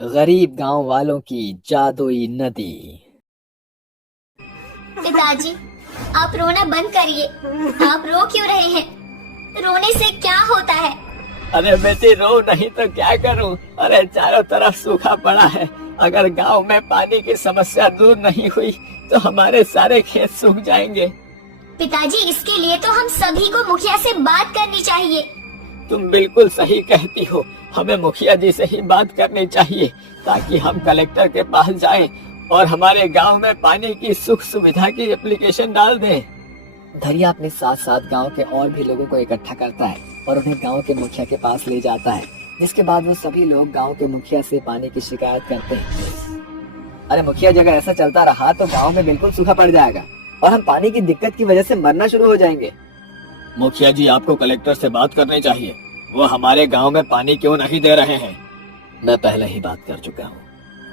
गरीब गांव वालों की जादुई नदी। पिताजी, आप रोना बंद करिए। आप रो क्यों रहे हैं? रोने से क्या होता है? अरे बेटी, रो नहीं तो क्या करूं? अरे चारों तरफ सूखा पड़ा है। अगर गांव में पानी की समस्या दूर नहीं हुई तो हमारे सारे खेत सूख जाएंगे। पिताजी, इसके लिए तो हम सभी को मुखिया से बात करनी चाहिए। तुम बिल्कुल सही कहती हो। हमें मुखिया जी से ही बात करनी चाहिए ताकि हम कलेक्टर के पास जाएं और हमारे गांव में पानी की सुख सुविधा की एप्लीकेशन डाल दें। धरिया अपने साथ साथ गांव के और भी लोगों को इकट्ठा करता है और उन्हें गांव के मुखिया के पास ले जाता है, जिसके बाद वो सभी लोग गांव के मुखिया से पानी की शिकायत करते हैं। अरे मुखिया जी, अगर ऐसा चलता रहा तो गांव में बिल्कुल सूखा पड़ जाएगा और हम पानी की दिक्कत की वजह से मरना शुरू हो जाएंगे। मुखिया जी, आपको कलेक्टर से बात करनी चाहिए। वो हमारे गांव में पानी क्यों नहीं दे रहे हैं? मैं पहले ही बात कर चुका हूँ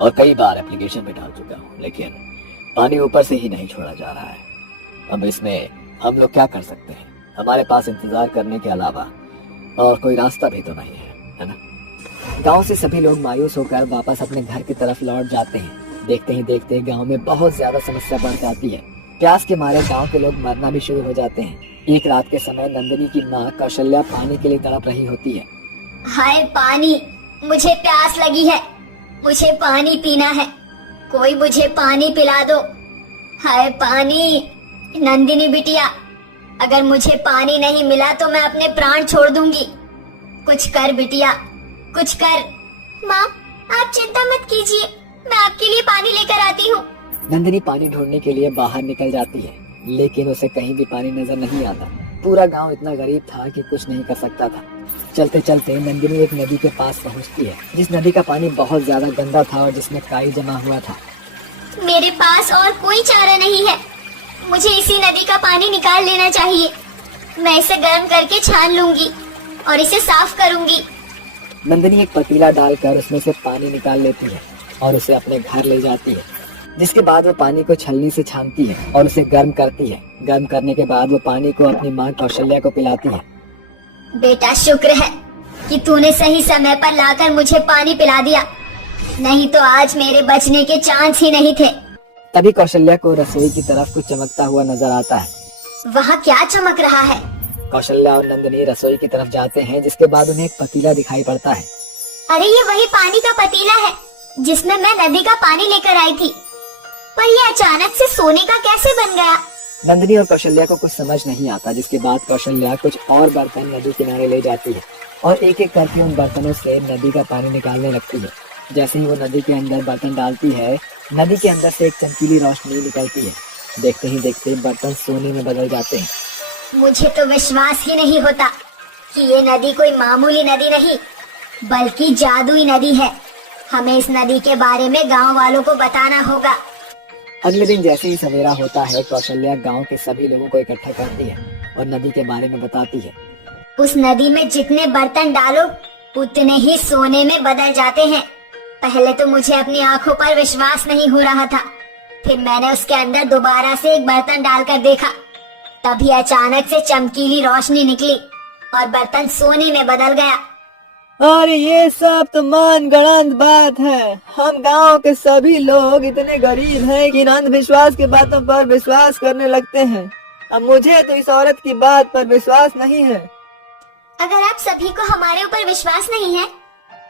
और कई बार एप्लीकेशन भी डाल चुका हूँ, लेकिन पानी ऊपर से ही नहीं छोड़ा जा रहा है। अब इसमें हम लोग क्या कर सकते हैं? हमारे पास इंतजार करने के अलावा और कोई रास्ता भी तो नहीं है ना? गांव से सभी लोग मायूस होकर वापस अपने घर की तरफ लौट जाते हैं। देखते ही देखते गांव में बहुत ज्यादा समस्या बढ़ जाती है। प्यास के मारे गांव के लोग मरना भी शुरू हो जाते हैं। एक रात के समय नंदिनी की माँ कौशल्या पानी के लिए तड़प रही होती है। हाय पानी, मुझे प्यास लगी है। मुझे पानी पीना है। कोई मुझे पानी पिला दो। हाय पानी, नंदिनी बिटिया, अगर मुझे पानी नहीं मिला तो मैं अपने प्राण छोड़ दूंगी। कुछ कर बिटिया, कुछ कर। माँ, आप चिंता मत कीजिए, मैं आपके लिए पानी लेकर आती हूँ। नंदिनी पानी ढूंढने के लिए बाहर निकल जाती है, लेकिन उसे कहीं भी पानी नजर नहीं आता। पूरा गांव इतना गरीब था कि कुछ नहीं कर सकता था। चलते चलते नंदिनी एक नदी के पास पहुंचती है, जिस नदी का पानी बहुत ज्यादा गंदा था और जिसमें काई जमा हुआ था। मेरे पास और कोई चारा नहीं है। मुझे इसी नदी का पानी निकाल लेना चाहिए। मैं इसे गर्म करके छान लूंगी और इसे साफ करूंगी। नंदिनी एक पतीला डालकर उसमें से पानी निकाल लेती है और उसे अपने घर ले जाती है, जिसके बाद वो पानी को छलनी से छानती है और उसे गर्म करती है। गर्म करने के बाद वो पानी को अपनी माँ कौशल्या को पिलाती है। बेटा, शुक्र है कि तूने सही समय पर लाकर मुझे पानी पिला दिया, नहीं तो आज मेरे बचने के चांस ही नहीं थे। तभी कौशल्या को रसोई की तरफ कुछ चमकता हुआ नजर आता है। वहाँ क्या चमक रहा है? कौशल्या और नंदिनी रसोई की तरफ जाते हैं, जिसके बाद उन्हें एक पतीला दिखाई पड़ता है। अरे, ये वही पानी का पतीला है जिसमें मैं नदी का पानी लेकर आई थी, पर ये अचानक से सोने का कैसे बन गया? नंदिनी और कौशल्या को कुछ समझ नहीं आता, जिसके बाद कौशल्या कुछ और बर्तन नदी किनारे ले जाती है और एक एक करके उन बर्तनों से नदी का पानी निकालने लगती है। जैसे ही वो नदी के अंदर बर्तन डालती है, नदी के अंदर से एक चमकीली रोशनी निकलती है। देखते ही देखते बर्तन सोने में बदल जाते हैं। मुझे तो विश्वास ही नहीं होता कि ये नदी कोई मामूली नदी नहीं, बल्कि जादुई नदी है। हमें इस नदी के बारे में गांव वालों को बताना होगा। अगले दिन जैसे ही सवेरा होता है, कौशल्या गांव के सभी लोगों को इकट्ठा करती है और नदी के बारे में बताती है। उस नदी में जितने बर्तन डालो उतने ही सोने में बदल जाते हैं। पहले तो मुझे अपनी आंखों पर विश्वास नहीं हो रहा था, फिर मैंने उसके अंदर दोबारा से एक बर्तन डालकर देखा। तभी अचानक से चमकीली रोशनी निकली और बर्तन सोने में बदल गया। और ये सब तो मान गढ़ंत बात है। हम गांव के सभी लोग इतने गरीब हैं कि अंधविश्वास की बातों पर विश्वास करने लगते हैं। अब मुझे तो इस औरत की बात पर विश्वास नहीं है। अगर आप सभी को हमारे ऊपर विश्वास नहीं है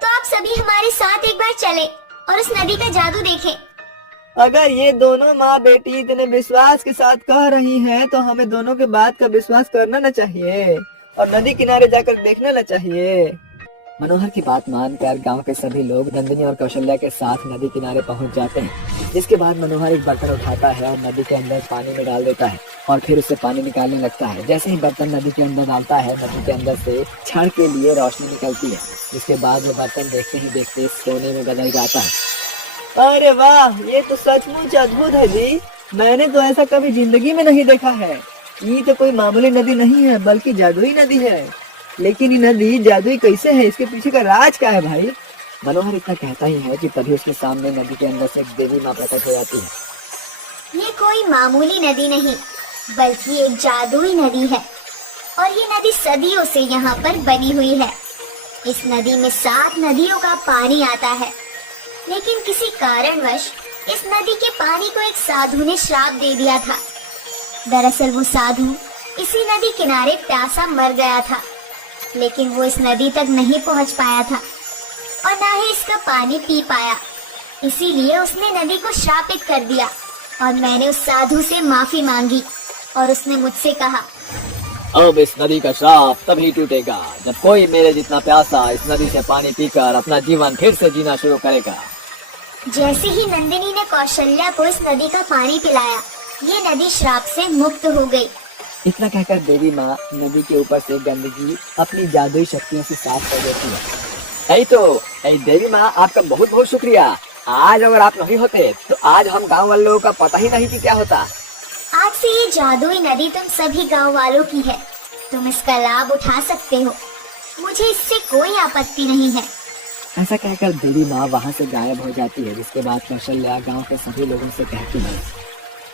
तो आप सभी हमारे साथ एक बार चलें और उस नदी का जादू देखें। अगर ये दोनों माँ बेटी इतने विश्वास के साथ कह रही हैं, तो हमें दोनों के बात का विश्वास करना न चाहिए और नदी किनारे जाकर देखना न चाहिए। मनोहर की बात मानकर गांव के सभी लोग नंदिनी और कौशल्या के साथ नदी किनारे पहुंच जाते हैं, जिसके बाद मनोहर एक बर्तन उठाता है और नदी के अंदर पानी में डाल देता है और फिर उससे पानी निकालने लगता है। जैसे ही बर्तन नदी के अंदर डालता है, नदी के अंदर से क्षण के लिए रोशनी निकलती है, जिसके बाद वो बर्तन देखते ही देखते सोने में बदल जाता है। अरे वाह, ये तो सचमुच अद्भुत है जी। मैंने तो ऐसा कभी जिंदगी में नहीं देखा है। ये तो कोई मामूली नदी नहीं है, बल्कि जादुई नदी है। लेकिन ये नदी जादुई कैसे है? इसके पीछे का राज क्या है भाई? मनोहर इतना कहता ही है कि तभी उसके सामने नदी के अंदर से एक देवी माँ प्रकट हो जाती है। ये कोई मामूली नदी नहीं, बल्कि एक जादुई नदी है और ये नदी सदियों से यहाँ पर बनी हुई है। इस नदी में 7 नदियों का पानी आता है लेकिन किसी कारणवश इस नदी के पानी को एक साधु ने श्राप दे दिया था। दरअसल वो साधु इसी नदी किनारे प्यासा मर गया था, लेकिन वो इस नदी तक नहीं पहुंच पाया था और ना ही इसका पानी पी पाया। इसीलिए उसने नदी को श्रापित कर दिया और मैंने उस साधु से माफी मांगी और उसने मुझसे कहा, अब इस नदी का श्राप तभी टूटेगा जब कोई मेरे जितना प्यासा इस नदी से पानी पीकर अपना जीवन फिर से जीना शुरू करेगा। जैसे ही नंदिनी ने कौशल्या को इस नदी का पानी पिलाया, ये नदी श्राप से मुक्त हो गई। इतना कहकर देवी माँ नदी के ऊपर से गंदगी अपनी जादुई शक्तियों से साफ कर देती है। ऐ देवी माँ, आपका बहुत बहुत शुक्रिया। आज अगर आप नहीं होते तो आज हम गांव वाले लोगों का पता ही नहीं कि क्या होता। आज से ये जादुई नदी तुम सभी गांव वालों की है। तुम इसका लाभ उठा सकते हो। मुझे इससे कोई आपत्ति नहीं है। ऐसा कहकर देवी माँ वहाँ से गायब हो जाती है, जिसके बाद कौशल्या गांव के सभी लोगों से कहती है,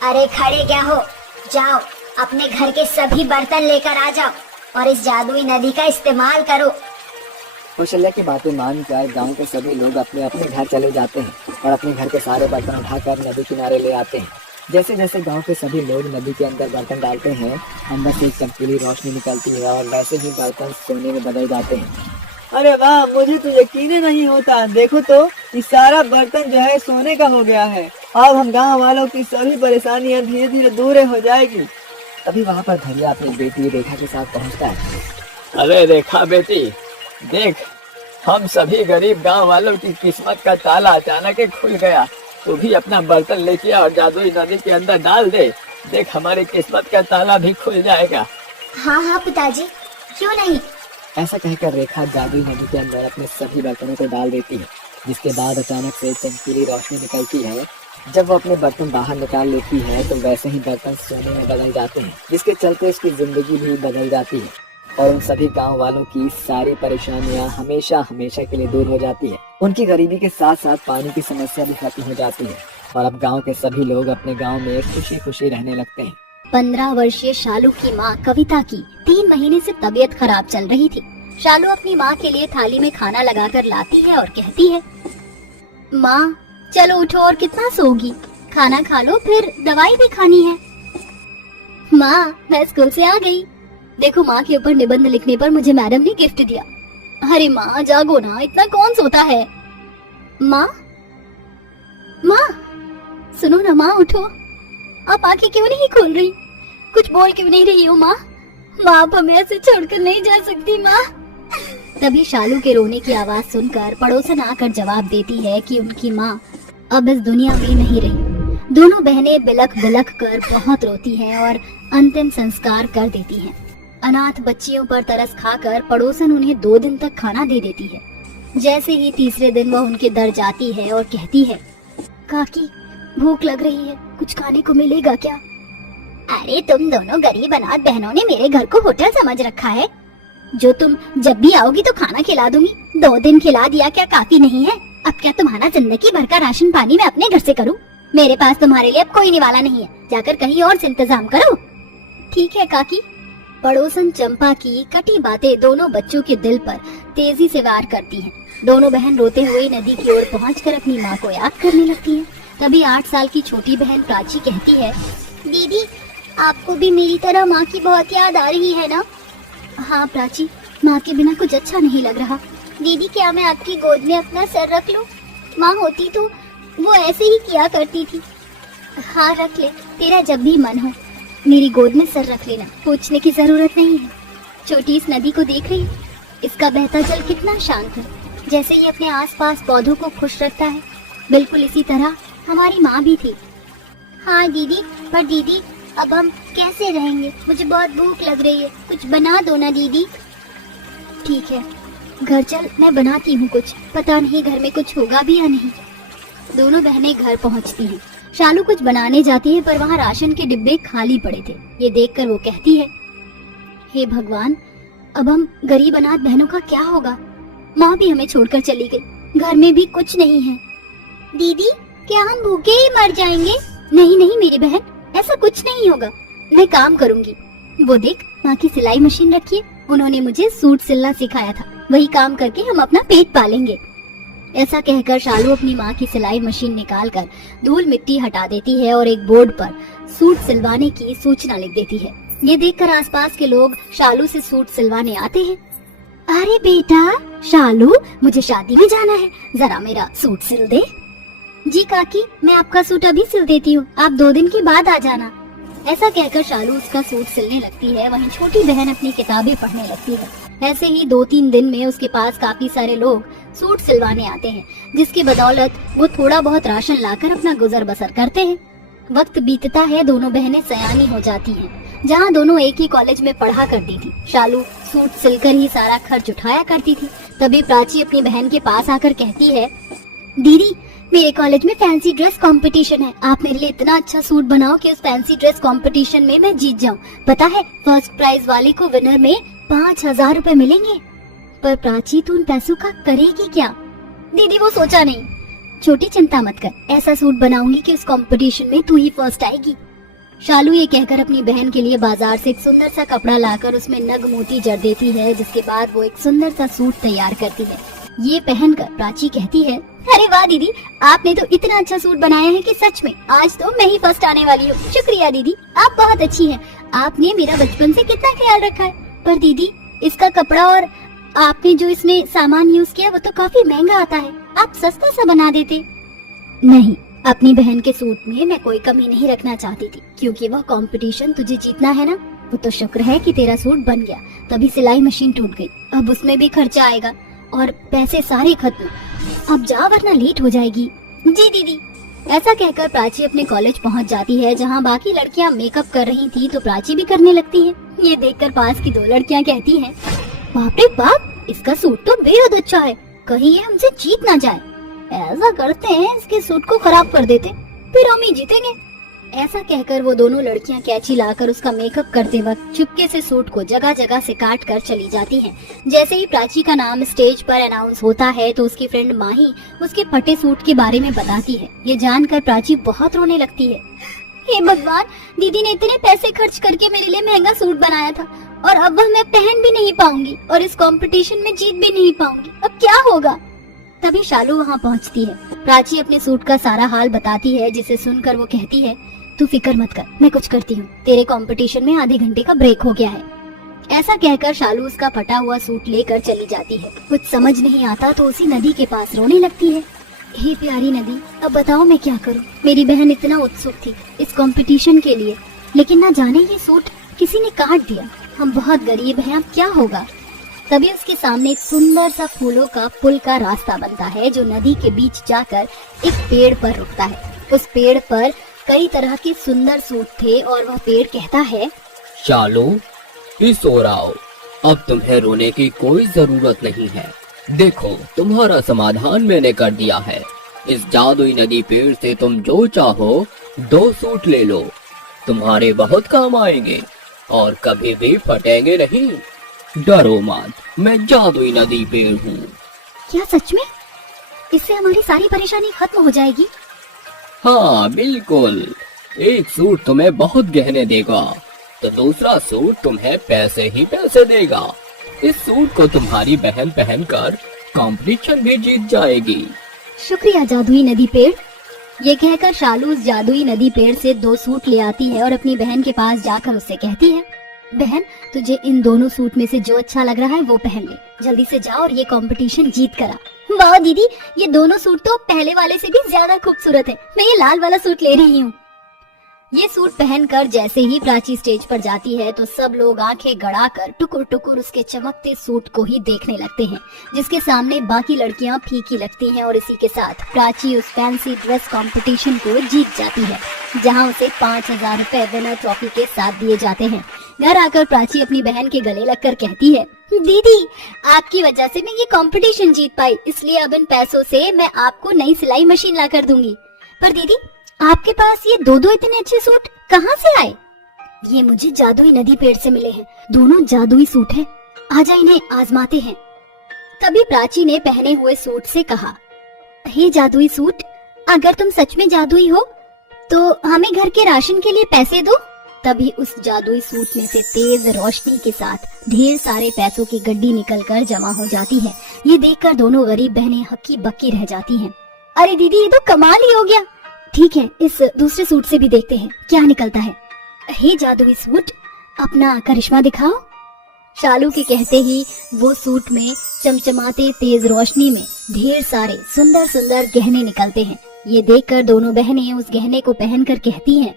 अरे खड़े क्या हो, जाओ अपने घर के सभी बर्तन लेकर आ जाओ और इस जादुई नदी का इस्तेमाल करो। कौशल्या की बातें मानकर गांव के सभी लोग अपने अपने घर चले जाते हैं और अपने घर के सारे बर्तन उठाकर नदी किनारे ले आते हैं। जैसे जैसे गांव के सभी लोग नदी के अंदर बर्तन डालते हैं, अंदर से एक चमकीली रोशनी निकलती है और वैसे ही बर्तन सोने में बदल जाते हैं। अरे वाह, मुझे तो यकीन ही नहीं होता। देखो तो ये सारा बर्तन जो है सोने का हो गया है। अब हम गांव वालों की सभी परेशानियां धीरे धीरे दूर हो जाएगी। तभी वहाँ पर धैर्य अपनी बेटी रेखा के साथ पहुँचता है। अरे रेखा बेटी, देख हम सभी गरीब गांव वालों की किस्मत का ताला अचानक ही खुल गया। तू भी अपना बर्तन लेके आ और जादुई नदी के अंदर डाल दे। देख हमारी किस्मत का ताला भी खुल जाएगा। हाँ हाँ पिताजी, क्यों नहीं। ऐसा कहकर रेखा जादुई नदी के अंदर अपने सभी बर्तनों को डाल देती है, जिसके बाद अचानक से चमकीली रोशनी निकलती है। जब वो अपने बर्तन बाहर निकाल लेती है तो वैसे ही बर्तन सोने में बदल जाते हैं, जिसके चलते उसकी जिंदगी भी बदल जाती है और उन सभी गांव वालों की सारी परेशानियां हमेशा हमेशा के लिए दूर हो जाती है। उनकी गरीबी के साथ साथ पानी की समस्या भी खत्म हो जाती है और अब गांव के सभी लोग अपने गांव में खुशी खुशी रहने लगते हैं। 15 वर्षीय शालू की मां कविता की 3 महीने से तबीयत खराब चल रही थी। शालू अपनी मां के लिए थाली में खाना लगाकर लाती है और कहती है, मां चलो उठो, और कितना सोगी, खाना खा लो, फिर दवाई भी खानी है। मां मैं स्कूल से आ गई। देखो मां के ऊपर निबंध लिखने पर मुझे मैडम ने गिफ्ट दिया। अरे मां जागो ना, इतना कौन सोता है। मां मां सुनो ना मां, उठो, आप आंखें क्यों नहीं खोल रही, कुछ बोल क्यों नहीं रही हो माँ। माँ आप हमें ऐसे छोड़कर नहीं जा सकती माँ। तभी शालू के रोने की आवाज सुनकर पड़ोसन आकर जवाब देती है कि उनकी माँ अब इस दुनिया में नहीं रही। दोनों बहनें बिलख बिलख कर बहुत रोती हैं और अंतिम संस्कार कर देती हैं। अनाथ बच्चियों पर तरस खाकर पड़ोसन उन्हें 2 दिन तक खाना दे देती है। जैसे ही तीसरे दिन वह उनके दर जाती है और कहती है, काकी भूख लग रही है, कुछ खाने को मिलेगा क्या। अरे तुम दोनों गरीब अनाथ बहनों ने मेरे घर को होटल समझ रखा है। जो तुम जब भी आओगी तो खाना खिला दूंगी। 2 दिन खिला दिया क्या काफी नहीं है। अब क्या तुम्हारा जिंदगी भर का राशन पानी मैं अपने घर से करूं। मेरे पास तुम्हारे लिए अब कोई निवाला नहीं है, जाकर कहीं और से इंतजाम करो। ठीक है काकी। पड़ोसन चंपा की कटी बातें दोनों बच्चों के दिल पर तेजी से वार करती हैं। दोनों बहन रोते हुए नदी की ओर पहुंचकर अपनी माँ को याद करने लगती हैं। तभी 8 साल की छोटी बहन प्राची कहती है, दीदी आपको भी मेरी तरह माँ की बहुत याद आ रही है ना। हाँ प्राची, माँ के बिना कुछ अच्छा नहीं लग रहा। दीदी क्या मैं आपकी गोद में अपना सर रख लूं? माँ होती तो वो ऐसे ही किया करती थी। हाँ रख ले, तेरा जब भी मन हो मेरी गोद में सर रख लेना, पूछने की जरूरत नहीं है। छोटी इस नदी को देख रही, इसका बहता जल कितना शांत है, जैसे ये अपने आसपास पौधों को खुश रखता है। बिल्कुल इसी तरह हमारी माँ भी थी। हाँ दीदी, पर दीदी अब हम कैसे रहेंगे, मुझे बहुत भूख लग रही है, कुछ बना दो ना दीदी। ठीक है घर चल, मैं बनाती हूँ कुछ, पता नहीं घर में कुछ होगा भी या नहीं। दोनों बहनें घर पहुँचती हैं। शालू कुछ बनाने जाती है पर वहाँ राशन के डिब्बे खाली पड़े थे। ये देखकर वो कहती है, हे भगवान अब हम गरीब अनाथ बहनों का क्या होगा। माँ भी हमें छोड़कर चली गई, घर में भी कुछ नहीं है। दीदी क्या हम भूखे ही मर जाएंगे? नहीं नहीं मेरी बहन, ऐसा कुछ नहीं होगा, मैं काम करूंगी। वो देख माँ की सिलाई मशीन रखी है, उन्होंने मुझे सूट सिलना सिखाया था, वही काम करके हम अपना पेट पालेंगे। ऐसा कहकर शालू अपनी माँ की सिलाई मशीन निकालकर धूल मिट्टी हटा देती है और एक बोर्ड पर सूट सिलवाने की सूचना लिख देती है। ये देखकर आसपास के लोग शालू से सूट सिलवाने आते हैं। अरे बेटा शालू, मुझे शादी में जाना है, जरा मेरा सूट सिल दे। जी काकी, मैं आपका सूट अभी सिल देती हूँ, आप 2 दिन के बाद आ जाना। ऐसा कहकर शालू उसका सूट सिलने लगती है। वहीं छोटी बहन अपनी किताबें पढ़ने लगती है। ऐसे ही 2-3 दिन में उसके पास काफी सारे लोग सूट सिलवाने आते हैं, जिसकी बदौलत वो थोड़ा बहुत राशन लाकर अपना गुजर बसर करते हैं। वक्त बीतता है, दोनों बहनें सयानी हो जाती हैं। जहाँ दोनों एक ही कॉलेज में पढ़ा करती थी। शालू सूट सिलकर ही सारा खर्च उठाया करती थी। तभी प्राची अपनी बहन के पास आकर कहती है, दीदी मेरे कॉलेज में फैंसी ड्रेस कंपटीशन है, आप मेरे लिए इतना अच्छा सूट बनाओ कि उस फैंसी ड्रेस कंपटीशन में मैं जीत जाऊं। पता है फर्स्ट प्राइज वाले को विनर में 5,000 रुपए मिलेंगे। पर प्राची तू उन पैसों का करेगी क्या? दीदी वो सोचा नहीं, छोटी चिंता मत कर, ऐसा सूट बनाऊंगी कि उस कंपटीशन में तू ही फर्स्ट आएगी। शालू ये कहकर अपनी बहन के लिए बाजार से एक सुंदर सा कपड़ा लाकर उसमें नग मोती जड़ देती है, जिसके बाद वो एक सुंदर सा सूट तैयार करती है। ये पहनकर प्राची कहती है, अरे वाह दीदी, आपने तो इतना अच्छा सूट बनाया है कि सच में आज तो मैं ही फर्स्ट आने वाली हूँ। शुक्रिया दीदी, आप बहुत अच्छी हैं। आपने मेरा बचपन से कितना ख्याल रखा है। पर दीदी इसका कपड़ा और आपने जो इसमें सामान यूज किया वो तो काफी महंगा आता है, आप सस्ता सा बना देते। नहीं, अपनी बहन के सूट में मैं कोई कमी नहीं रखना चाहती थी, क्योंकि वह कंपटीशन तुझे जीतना है ना। वो तो शुक्र है कि तेरा सूट बन गया, तभी सिलाई मशीन टूट गई, अब उसमें भी खर्चा आएगा और पैसे सारे खत्म। अब जा वरना लेट हो जाएगी। जी दीदी। ऐसा कहकर प्राची अपने कॉलेज पहुंच जाती है, जहां बाकी लड़कियां मेकअप कर रही थी तो प्राची भी करने लगती है। ये देखकर पास की 2 लड़कियां कहती हैं, बाप रे बाप, इसका सूट तो बेहद अच्छा है, कहीं ये हमसे जीत ना जाए। ऐसा करते हैं इसके सूट को खराब कर देते, फिर हम ही जीतेंगे। ऐसा कहकर वो दोनों लड़कियां कैंची लाकर उसका मेकअप करते वक्त चुपके से सूट को जगह जगह से काट कर चली जाती हैं। जैसे ही प्राची का नाम स्टेज पर अनाउंस होता है तो उसकी फ्रेंड माही उसके फटे सूट के बारे में बताती है। ये जानकर प्राची बहुत रोने लगती है। हे भगवान, दीदी ने इतने पैसे खर्च करके मेरे लिए महंगा सूट बनाया था और अब वह मैं पहन भी नहीं पाऊंगी और इस कंपटीशन में जीत भी नहीं पाऊंगी, अब क्या होगा? तभी शालू वहाँ पहुँचती है। प्राची अपने सूट का सारा हाल बताती है, जिसे सुनकर वो कहती है, तू फिक्र मत कर, मैं कुछ करती हूँ, तेरे कंपटीशन में आधे घंटे का ब्रेक हो गया है। ऐसा कहकर शालू उसका फटा हुआ सूट लेकर चली जाती है। कुछ समझ नहीं आता तो उसी नदी के पास रोने लगती है। हे प्यारी नदी, अब बताओ मैं क्या करूँ? मेरी बहन इतना उत्सुक थी इस कंपटीशन के लिए, लेकिन न जाने ये सूट किसी ने काट दिया। हम बहुत गरीब हैं, अब क्या होगा? तभी उसके सामने एक सुंदर सा फूलों का पुल का रास्ता बनता है, जो नदी के बीच जाकर एक पेड़ पर रुकता है। उस पेड़ पर कई तरह के सुंदर सूट थे और वह पेड़ कहता है, शालू इस ओर आओ, अब तुम्हें रोने की कोई जरूरत नहीं है। देखो तुम्हारा समाधान मैंने कर दिया है। इस जादुई नदी पेड़ से तुम जो चाहो 2 सूट ले लो, तुम्हारे बहुत काम आएंगे और कभी भी फटेंगे नहीं। डरो मत, मैं जादुई नदी पेड़ हूँ। क्या सच में? इससे हमारी सारी परेशानी खत्म हो जाएगी? हाँ बिल्कुल, एक सूट तुम्हें बहुत गहने देगा तो दूसरा सूट तुम्हें पैसे ही पैसे देगा। इस सूट को तुम्हारी बहन पहनकर कंपटीशन भी जीत जाएगी। शुक्रिया जादुई नदी पेड़। ये कहकर शालू उस जादुई नदी पेड़ से 2 सूट ले आती है और अपनी बहन के पास जाकर उससे कहती है, बहन तुझे इन दोनों सूट में से जो अच्छा लग रहा है वो पहन ले, जल्दी से जाओ और ये कंपटीशन जीत कर आ। वाह दीदी, ये दोनों सूट तो पहले वाले से भी ज्यादा खूबसूरत है, मैं ये लाल वाला सूट ले रही हूँ। ये सूट पहनकर जैसे ही प्राची स्टेज पर जाती है तो सब लोग आंखें गड़ाकर टुकुर टुकुर उसके चमकते सूट को ही देखने लगते हैं, जिसके सामने बाकी लड़कियां फीकी लगती हैं। और इसी के साथ प्राची उस फैंसी ड्रेस कंपटीशन को जीत जाती है, जहां उसे 5,000 रुपए विनर ट्रॉफी के साथ दिए जाते हैं। घर आकर प्राची अपनी बहन के गले लगकर कहती है, दीदी आपकी वजह से मैं ये कंपटीशन जीत पाई, इसलिए अब इन पैसों से मैं आपको नई सिलाई मशीन ला कर दूंगी। पर दीदी आपके पास ये 2 इतने अच्छे सूट कहाँ से आए? ये मुझे जादुई नदी पेड़ से मिले हैं, दोनों जादुई सूट हैं, आजा इन्हें आजमाते हैं। तभी प्राची ने पहने हुए सूट से कहा, हे जादुई सूट, अगर तुम सच में जादुई हो तो हमें घर के राशन के लिए पैसे दो। तभी उस जादुई सूट में से तेज रोशनी के साथ ढेर सारे पैसों की गड्डी निकलकर जमा हो जाती है, ये देखकर दोनों गरीब बहनें हक्की बक्की रह जाती हैं। अरे दीदी, ये तो कमाल ही हो गया। ठीक है, इस दूसरे सूट से भी देखते हैं क्या निकलता है। हे जादुई सूट, अपना करिश्मा दिखाओ। शालू के कहते ही वो सूट में चमचमाते तेज रोशनी में ढेर सारे सुंदर सुंदर गहने निकलते हैं। ये देखकर दोनों बहनें उस गहने को पहनकर कहती हैं,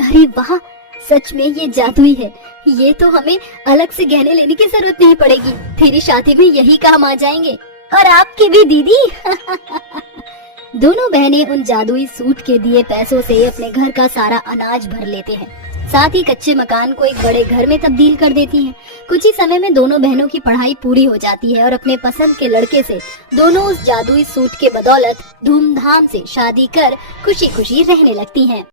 अरे वाह, सच में ये जादुई है। ये तो हमें अलग से गहने लेने की जरूरत नहीं पड़ेगी, तेरी शादी में यही काम आ जाएंगे, और आपकी भी दीदी। दोनों बहनें उन जादुई सूट के दिए पैसों से अपने घर का सारा अनाज भर लेते हैं, साथ ही कच्चे मकान को एक बड़े घर में तब्दील कर देती हैं। कुछ ही समय में दोनों बहनों की पढ़ाई पूरी हो जाती है और अपने पसंद के लड़के से दोनों उस जादुई सूट के बदौलत धूमधाम से शादी कर खुशी खुशी रहने लगती हैं।